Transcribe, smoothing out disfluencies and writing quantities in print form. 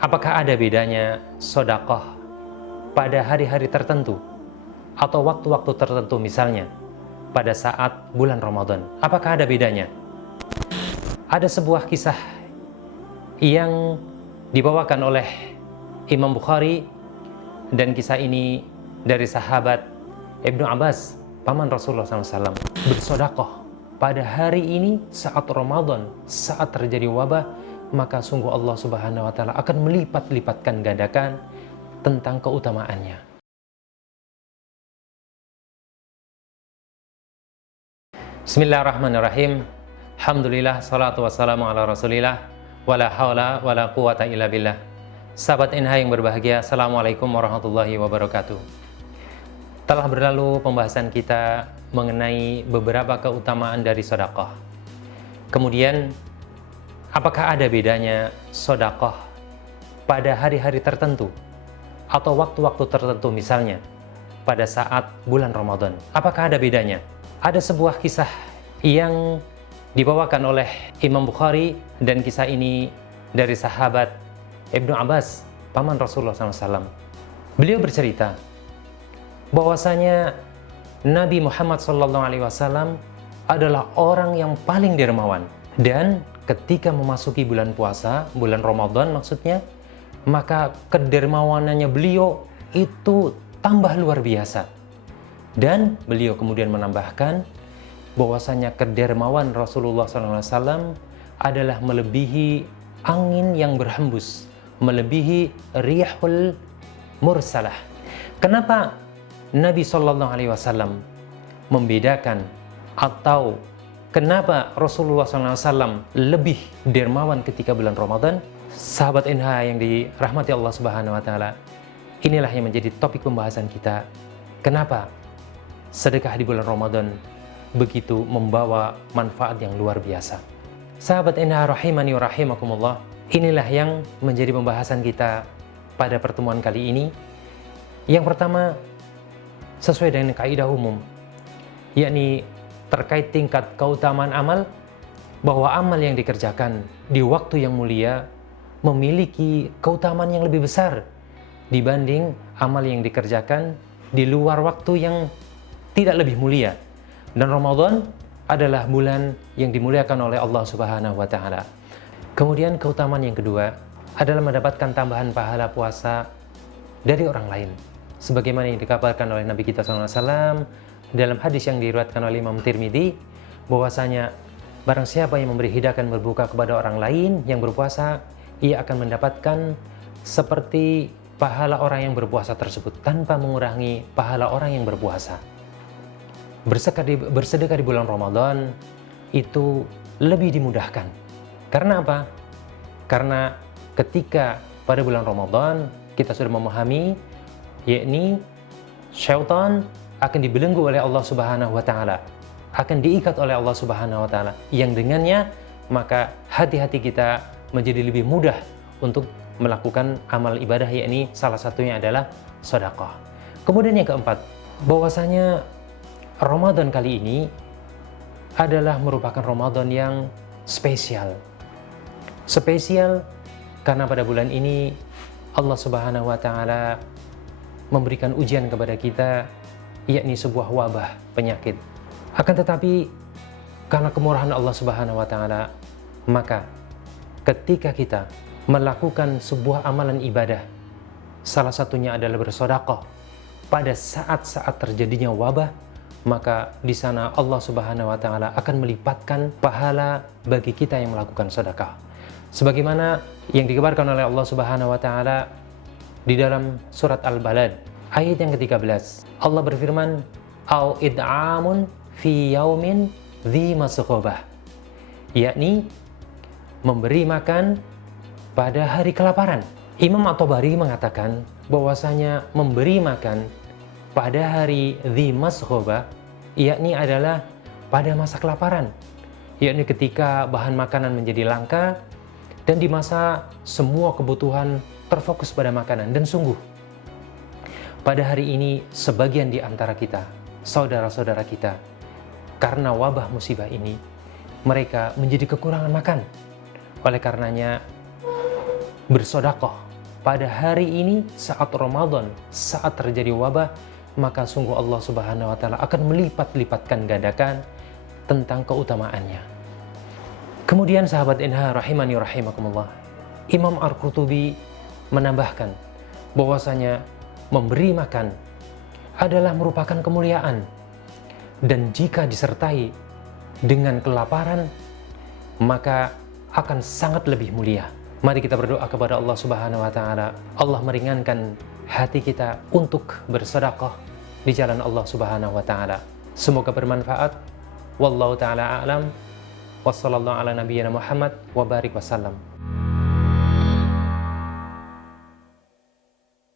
Apakah ada bedanya sodakoh pada hari-hari tertentu atau waktu-waktu tertentu, misalnya pada saat bulan Ramadan? Apakah ada bedanya? Ada sebuah kisah yang dibawakan oleh Imam Bukhari, dan kisah ini dari sahabat Ibnu Abbas, paman Rasulullah SAW, bersodakoh pada hari ini saat Ramadan, saat terjadi wabah, maka sungguh Allah Subhanahu wa Ta'ala akan melipat-lipatkan gandakan tentang keutamaannya. Bismillahirrahmanirrahim. Alhamdulillah, salatu wassalamu ala Rasulillah, wala haula wala quwata illa billah. Sahabat NH yang berbahagia, Assalamualaikum warahmatullahi wabarakatuh. Telah berlalu pembahasan kita mengenai beberapa keutamaan dari sodakoh. Kemudian, apakah ada bedanya sodakoh pada hari-hari tertentu atau waktu-waktu tertentu, misalnya pada saat bulan Ramadan? Apakah ada bedanya? Ada sebuah kisah yang dibawakan oleh Imam Bukhari, dan kisah ini dari sahabat Ibnu Abbas, paman Rasulullah SAW. Beliau bercerita bahwasanya Nabi Muhammad SAW adalah orang yang paling dermawan, dan ketika memasuki bulan puasa, bulan Ramadan maksudnya, maka kedermawanannya beliau itu tambah luar biasa. Dan beliau kemudian menambahkan bahwasanya kedermawan Rasulullah SAW adalah melebihi angin yang berhembus, melebihi rihul mursalah. Kenapa Nabi SAW membedakan, atau kenapa Rasulullah SAW lebih dermawan ketika bulan Ramadan? Sahabat NH yang dirahmati Allah Subhanahu wa Ta'ala, inilah yang menjadi topik pembahasan kita. Kenapa sedekah di bulan Ramadan begitu membawa manfaat yang luar biasa? Sahabat NH rahimani wa rahimakumullah, inilah yang menjadi pembahasan kita pada pertemuan kali ini. Yang pertama, sesuai dengan kaidah umum, yakni terkait tingkat keutamaan amal, bahwa amal yang dikerjakan di waktu yang mulia memiliki keutamaan yang lebih besar dibanding amal yang dikerjakan di luar waktu yang tidak lebih mulia. Dan Ramadan adalah bulan yang dimuliakan oleh Allah Subhanahu wa Ta'ala. Kemudian keutamaan yang kedua adalah mendapatkan tambahan pahala puasa dari orang lain, sebagaimana yang dikabarkan oleh Nabi kita SAW dalam hadis yang diriwayatkan oleh Imam Tirmidzi, bahwasanya barang siapa yang memberi hidangan berbuka kepada orang lain yang berpuasa, ia akan mendapatkan seperti pahala orang yang berpuasa tersebut tanpa mengurangi pahala orang yang berpuasa. Bersedekah di bulan Ramadan itu lebih dimudahkan. Karena apa? Karena ketika pada bulan Ramadan kita sudah memahami, yakni syaitan akan dibelenggu oleh Allah Subhanahu wa Ta'ala, akan diikat oleh Allah Subhanahu wa Ta'ala, yang dengannya maka hati-hati kita menjadi lebih mudah untuk melakukan amal ibadah, yakni salah satunya adalah sedekah. Kemudian yang keempat, bahwasanya Ramadan kali ini adalah merupakan Ramadan yang spesial. Spesial karena pada bulan ini Allah Subhanahu wa Ta'ala memberikan ujian kepada kita, yakni sebuah wabah penyakit. Akan tetapi karena kemurahan Allah Subhanahu wa Ta'ala, maka ketika kita melakukan sebuah amalan ibadah, salah satunya adalah bersedekah pada saat-saat terjadinya wabah, maka di sana Allah Subhanahu wa Ta'ala akan melipatkan pahala bagi kita yang melakukan sedekah. Sebagaimana yang dikabarkan oleh Allah Subhanahu wa Ta'ala di dalam surat Al-Balad ayat yang ke-13. Allah berfirman, "Au id'amun fi yaumin dzi masghubah." Yakni memberi makan pada hari kelaparan. Imam At-Tabari mengatakan bahwasanya memberi makan pada hari dzi masghubah yakni adalah pada masa kelaparan, yakni ketika bahan makanan menjadi langka dan di masa semua kebutuhan terfokus pada makanan. Dan sungguh pada hari ini sebagian di antara kita, saudara-saudara kita, karena wabah musibah ini mereka menjadi kekurangan makan. Oleh karenanya bersedekah pada hari ini saat Ramadan, saat terjadi wabah, maka sungguh Allah Subhanahu wa taala akan melipat-lipatkan gandakan tentang keutamaannya. Kemudian sahabat NH rahimani rahimakumullah, Imam Al-Qurtubi menambahkan bahwasanya memberi makan adalah merupakan kemuliaan, dan jika disertai dengan kelaparan maka akan sangat lebih mulia. Mari kita berdoa kepada Allah Subhanahu wa taala. Allah meringankan hati kita untuk bersedekah di jalan Allah Subhanahu wa taala. Semoga bermanfaat. Wallahu taala a'lam. Wassallallahu ala nabiyyina Muhammad wa barik wasallam.